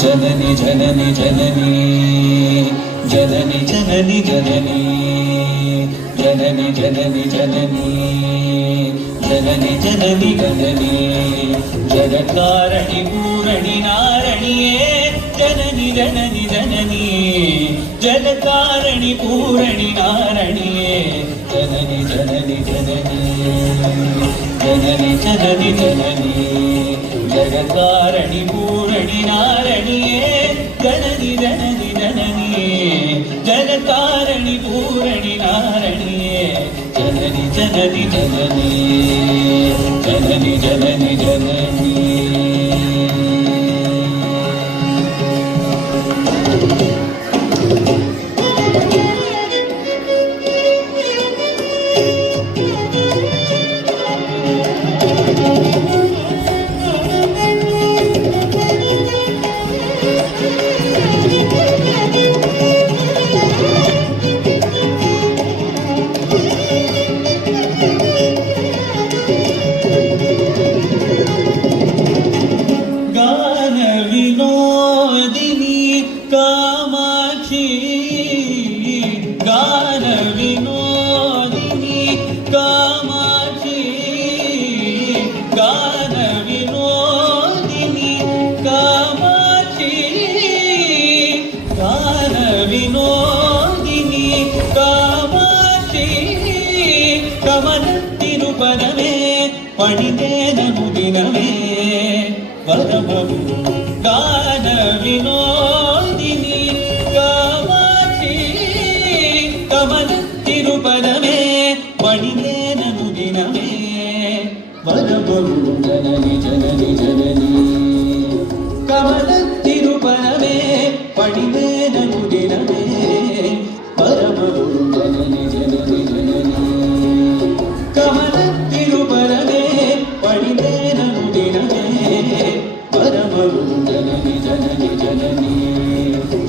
जननी जननी जननी जननी जननी जननी जननी जननी जननी जननी जननी जननी जगत्कारणि पूरणि नारणिये जननी जननी जननी जगत्कारणि पूरणि नारणिये जननी जननी जननी जननी जननी जननी जगत्कारणि पूरणि नारणिये जननी जननी जननी जगत्कारणि पूरणि नारणिये जननी जननी जननी जननी जननी जननी कामाक्षी गान विनोदिनी कामाक्षी गान विनोदिनी कामाक्षी गान विनोदिनी कामाक्षी कमलतिरुपदमे पणितेननु दिनमे वरमु गान विनोदिनी कामाक्षी कमलतिरुपदमे पणितेननु दिनमे वरमु जननी जननी जननी कमलतिरुपदमे पणितेननु दिनमे वरमु जननी जननी जननी कमलतिरुपदमे पणितेननु दिनमे जननी जननी जननी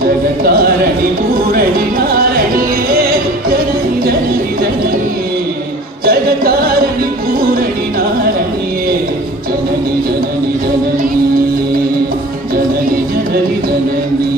जगत्कारणि पूरणि नारणिये जननी जननी जननी जगत्कारणि पूरणि नारणिये जननी जननी जननी जननी जननी जननी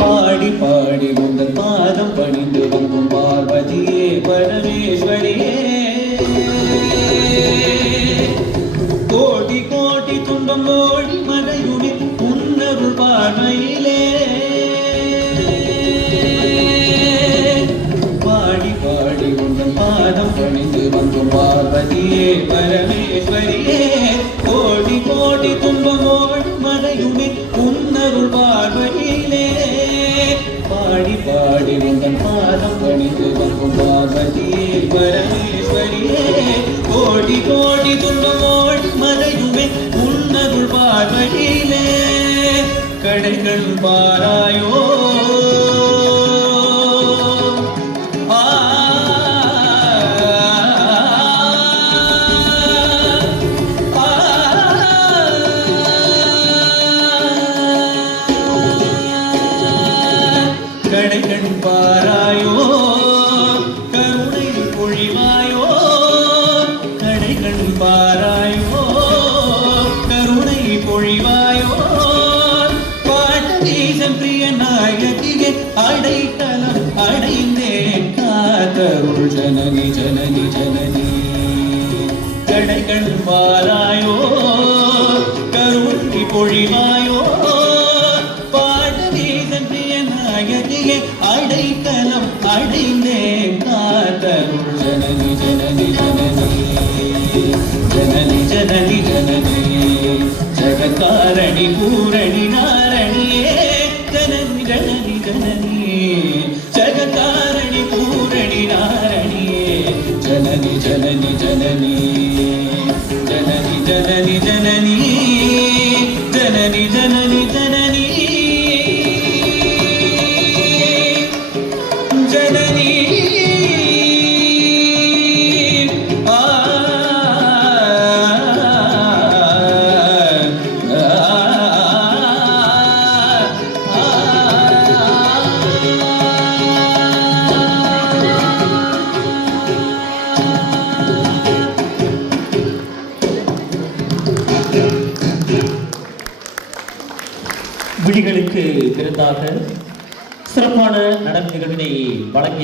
பாடி பாடி உங்கள் பாதம் பணிந்து வங்கும் பார்வதியே பரமேஸ்வரியே கோடி கோடி துன்பம் ஓடி மறையுடி உன்னருள் பார்வையிலே பாடி பாடி உங்கள் பாதம் பணிந்து வங்கும் பார்வதியே பரமேஸ்வரியே கோடி கோடி துன்பம் ஓடி மறையுடி உன்னருள் பார்வையிலே பாடி பாடி உங்கள் பாதம் பணிந்து வங்கும் பார்வதியே பரமேஸ்வரியே கோடி கோடி துன்பம் ஓடி மறையுமே உன்னருள் பார்வையிலே கடைகள் பாராயோ கடைகள் பாராயோ கருணை பொழிவாயோ கடைகள் பாராயோ கருணை பொழிவாயோ பாட்டதீசம் பிரிய நாயகியே அடைக்கலம் அடைந்தேன் காத்தருள் ஜனனி ஜனனி ஜனனி கடைகள் பாராயோ கருணை பொழிவாயோ அடைக்கலம் அடைந்தேன் காத்தருள் ஜனனி ஜனனி ஜனனி ஜனனி ஜனனி ஜனனி ஜகத்காரணி பூரணி நாரணியே ஜனனி ஜனனி ஜனனி ஜகத்காரணி பூரணி நாரணியே ஜனனி ஜனனி ஜனனி ஜனனி ஜனனி ஜனனி ஜனனி ஜனனி ஜனனி ஜனனி ஜனனி விழிகளுக்கு விருந்தாக சிறப்பான நடன நிகழ்வினை வழங்கிய